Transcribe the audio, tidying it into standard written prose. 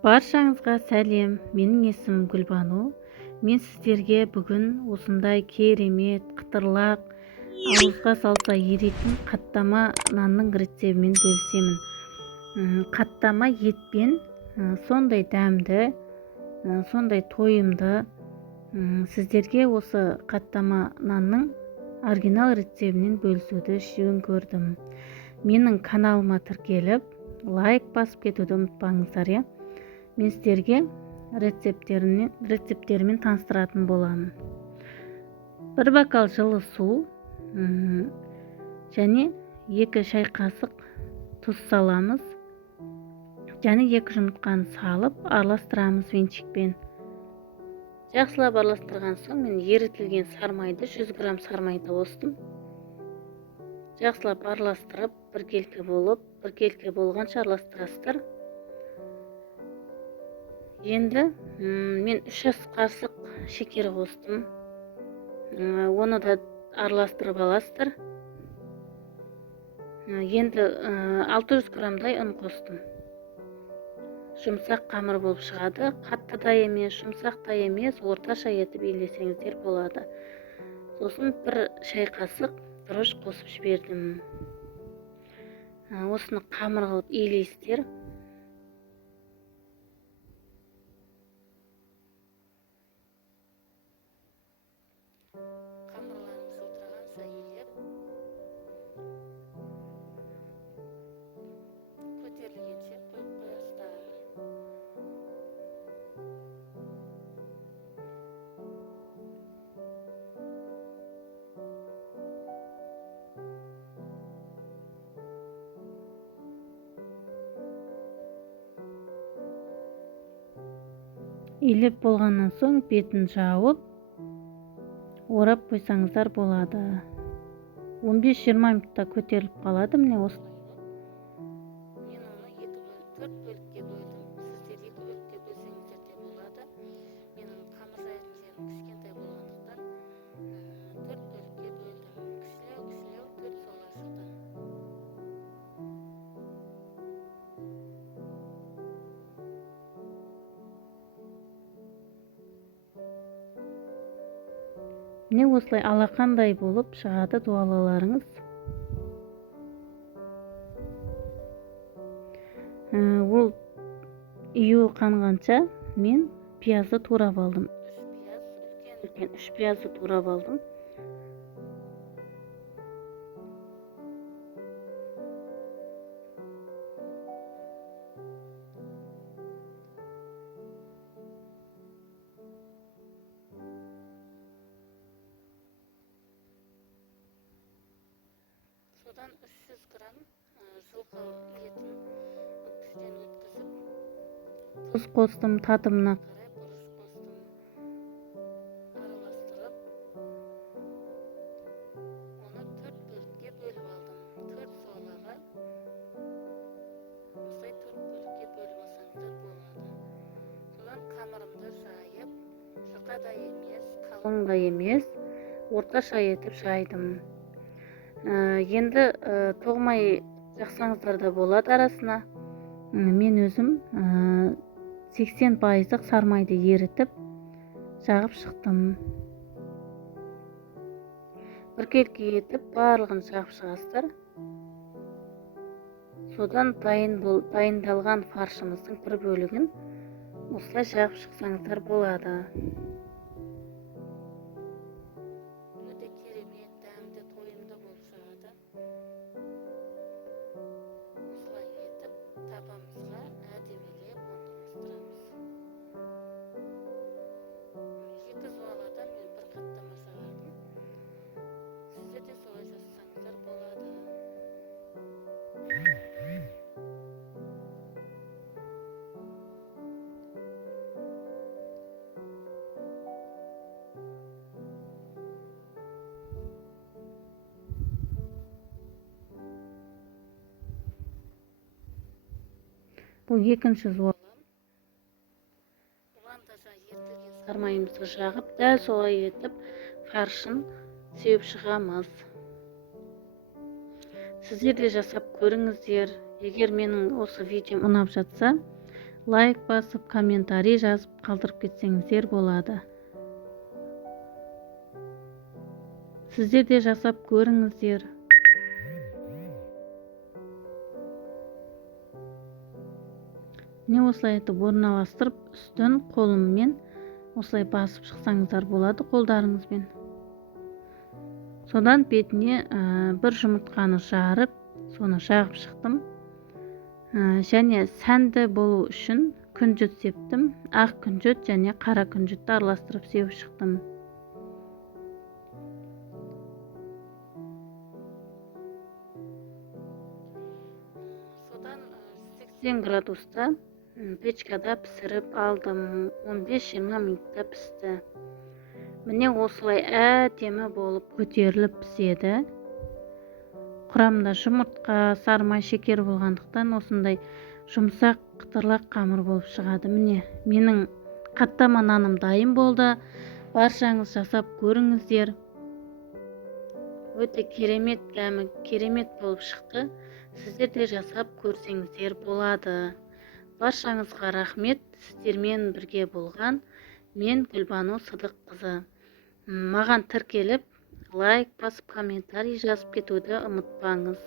Баршаңызға сәлем, менің есімім Гүлбану. Мен сіздерге бүгін осындай керемет, қытырлақ, ауызға салса еритін қаттама нанның рецебімен бөлісемін. Қаттама етпен сондай дәмді, сондай тойымды. Сіздерге осы қаттама нанның оригинал рецебінен бөлісуді жөн көрдім. Менің каналыма тіркеліп, лайк басып кетуді ұмытпаңыздар, иә? Мен сіздерге рецептерімен таныстыратын боламын. 1 бокал жылы су және 2 шай қасық тұз саламыз. Және 2 жұмыртқаны салып араластырамыз венчикпен. Жақсылап араластырған соң мен ерітілген сармайды 100 грамм сармайды қостым. Жақсылап араластырып, біркелкі болғанша араластырасыздар. Енді мен 3 ас қасық шекер қостым. Оны да араластырып аласыздар. Енді 600 граммдай ұн қостым. Жұмсақ қамыр болып шығады. Қатты да емес, жұмсақ та емес, орташа етіп елесеңіздер болады. Сосын 1 шай қасық бұрыш қосып жібердім. Осыны қамыр қылып елейсіздер. Қамырларымыз отырған сайын елеп, көтерілгенше қойып қоясыздар. Елеп болғаннан соң бетін жауып, орап қойсаңыздар болады. 15-20 минутта көтеріліп қалады, міне осылай. Мен оны 4 бөлікке бөлдім. Сіздер 2 бөлікке бөлсеңіздер де болады. Менің қамыр жаятын жерім кішкентай болғандықтан 4 бөлікке бөлдім. Кішілеу 4 солар шықты. Міне осылай алақандай болып шығады дуалаларыңыз. Ол үйі қанғанша мен пиязды турап алдым. 3 пиязды турап алдым. Содан 300 грамм жылқы етін өткіштен өткізіп, тұз қостым, татымына қарай бұрыш қостым, араластырып, оны 4 бөлікке бөліп алдым. 4 солаға, осылай 4 бөлікке бөліп алсаңыздар болады. Содан қамырымды жайып, жұқа да емес, қалың да емес, орташа етіп жайдым. Енді тоғмай жақсаңыздар да болады арасына. Мен өзім 80% сармайды ерітіп, жағып шықтым. Біркелкі етіп, барлығын жағып шығасыздар. Содан дайындалған фаршымыздың 1 бөлігін осылай жағып шықсаңыздар болады. Өте керемет, дәмді, тойымды болып шығады. Осылай етіп, табамызға әдемілеп орналастырамыз. 2 зуаладан мен 1 қаттама шығардым. Сіздер де солай жасасаңыздар болады. Бұл 2-ші зуалам. Бұған да ерітілген сармайымызды жағып, дәл солай етіп, фаршын сеуіп шығамыз. Сіздер де жасап көріңіздер. Егер менің осы видеом ұнап жатса, лайк басып, комментарий жазып қалдырып кетсеңіздер болады. Сіздер де жасап көріңіздер. Міне осылай етіп орналастырып, үстін қолыммен осылай басып шықсаңыздар болады қолдарыңызбен. Содан бетіне бір жұмыртқаны жарып, соны жағып шықтым. Және сәнді болу үшін күнжіт септім. Ақ күнжіт және қара күнжітті араластырып сеуіп шықтым. Содан 80 градуста печкада пісіріп алдым. 15-20 минутта пісті. Міне осылай әдемі болып көтеріліп піседі. Құрамында жұмыртқа, сары май, шекер болғандықтан осындай жұмсақ, қытырлақ қамыр болып шығады. Міне, менің қаттама наным дайын болды. Баршаңыз жасап көріңіздер. Өте керемет дәмі, керемет болып шықты. Сіздер де жасап көрсеңіздер болады. Баршаңызға рахмет. Сіздермен бірге болған мен Гүлбану Сыдыққызы. Маған тіркеліп, лайк басып, комментарий жазып кетуді ұмытпаңыз.